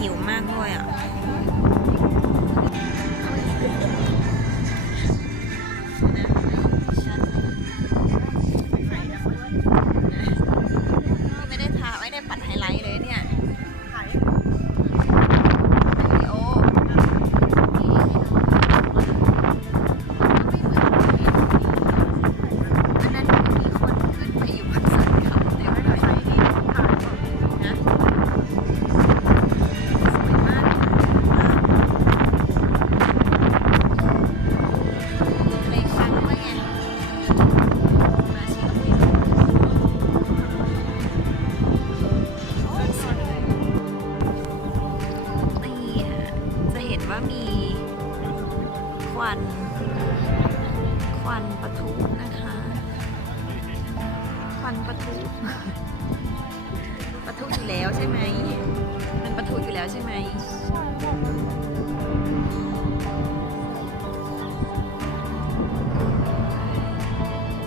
หิวมากด้วยอ่ะไม่ได้ปัดไฮไลท์เลยเนี่ยควันปะทุนะคะควันปะทุปะทุอยู่แล้วใช่ไหมมันปะทุอยู่แล้วใช่ไหม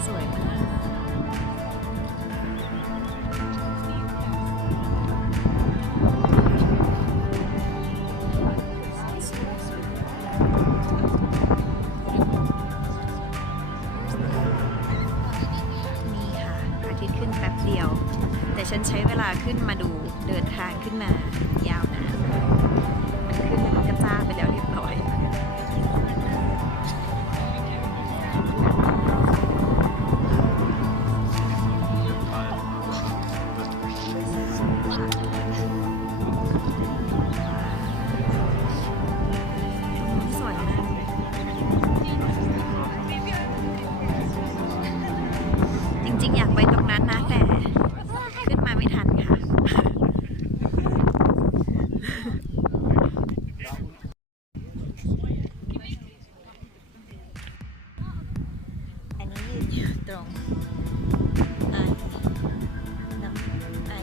สวยมากขึ้นแป๊บเดียวแต่ฉันใช้เวลาขึ้นมาดูเดินทางขึ้นมายาวนานมันขึ้นแล้วมันก็จ้าไปแล้วเรียบร้อยสวยมากจริงๆอยากไปตรงนั้นนะแต่ขึ้นมาไม่ทันค่ะอันนี้ยืนอยู่ตรงไอ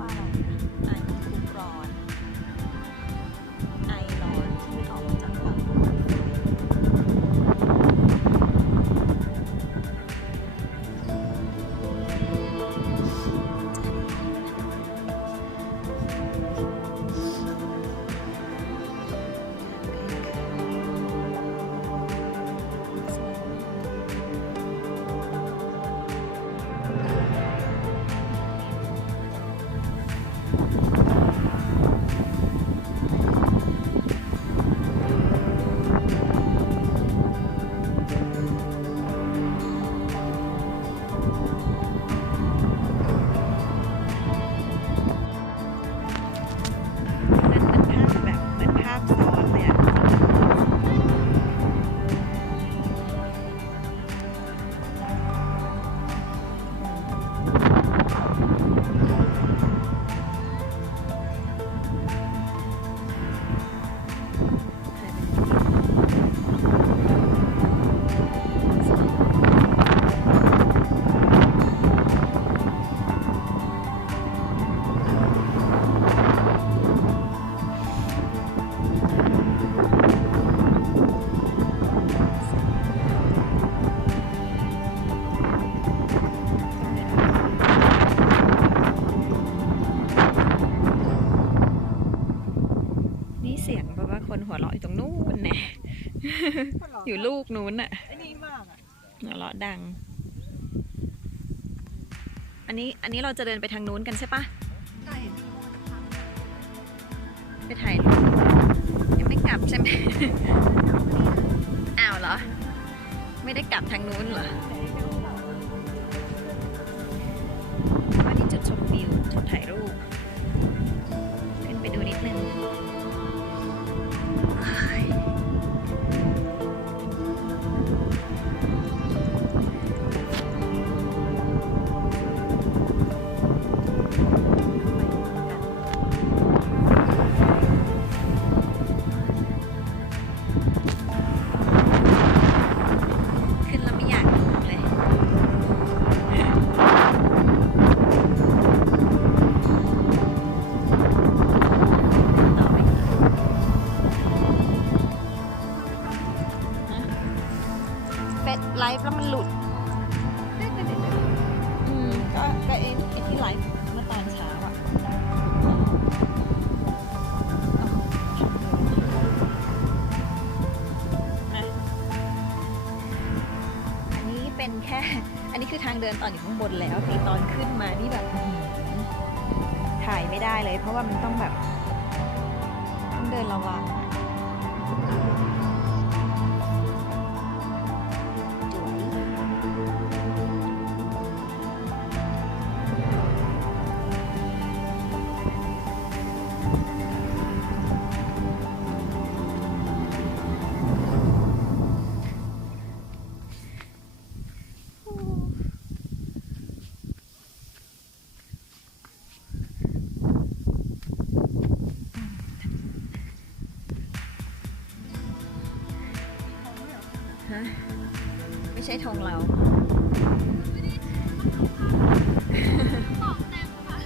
ว่าอะไรนะไอคุกร้อนไอร้อนที่ออกมาจากปากเสียงเพราะว่าคนหัวเราะอยู่ตรงนู้นเนี่ยอยู่ลูกนู้นอ่ะหัวเราะดังอันนี้เราจะเดินไปทางนู้นกันใช่ปะไปถ่ายยังไม่กลับใช่ไหมอ้าวเหรอไม่ได้กลับทางนู้นเหรอว่านี่จุดชมวิวจุดถ่ายรูปขึ้นไปดูนิดนึงต่อ ดินตอนอยู่ข้างบนแล้วตีตอนขึ้นมานี่แบบถ่ายไม่ได้เลยเพราะว่ามันต้องแบบต้องเดินระวังไม่ใช่ธงเราของเต็มค่ะ